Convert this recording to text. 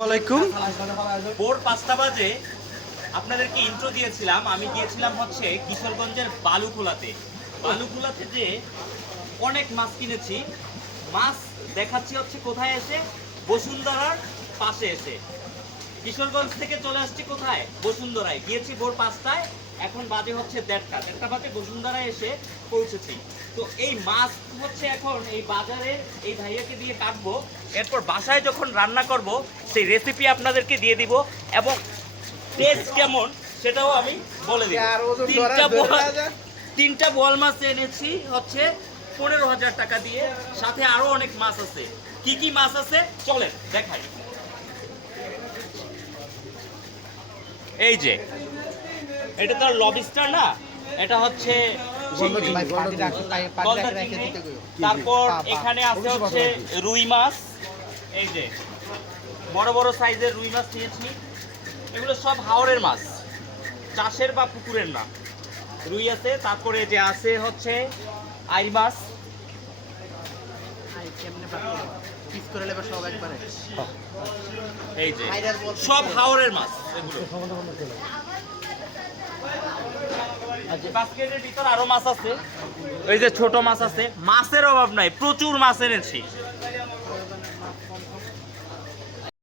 ওয়ালাইকুম। ভোর 5টা বাজে আপনাদেরকে ইন্ট্রো দিয়েছিলাম। আমি গিয়েছিলাম হচ্ছে কিশোরগঞ্জের বালুখোলাতে যে অনেক মাছ কিনেছি। মাছ দেখাচ্ছি হচ্ছে কোথায় এসে, বসুন্ধরার পাশে এসে। কিশোরগঞ্জ থেকে চলে আসছি কোথায়, বসুন্ধরায়। গিয়েছি ভোর 5টায়, এখন বাজে হচ্ছে দেড়টা বাজে বসুন্ধরায় এসে পৌঁছেছি। তো এই মাছ হচ্ছে এখন এই বাজারে এই ভাইয়াকে দিয়ে কাটবো, এরপর বাসায় যখন রান্না করব সেই রেসিপি আপনাদেরকে দিয়ে দিব এবং টেস্ট কেমন সেটাও আমি বলে দিব। তিনটা বোয়াল মাছ এনেছি হচ্ছে 15,000 টাকা দিয়ে, সাথে আরো অনেক মাছ আছে। কি কি মাছ আছে চলেন দেখাই। এই যে এটা তো লবস্টার না, এটা হচ্ছে চিংড়ি। তারপর এখানে আছে হচ্ছে রুই মাছ। এই যে বড় বড় সাইজের রুই মাছ নিয়েছি। এগুলো সব হাওরের মাছ, চাষের বা পুকুরের না। রুই আছে, তারপরে যে আছে হচ্ছে আইর মাছ। এই যে সব হাওরের মাছ, এগুলো বাস্কেটের ভিতর আরো মাছ আছে। ওই যে ছোট মাছ আছে, মাছের অভাব নাই, প্রচুর মাছ এনেছি।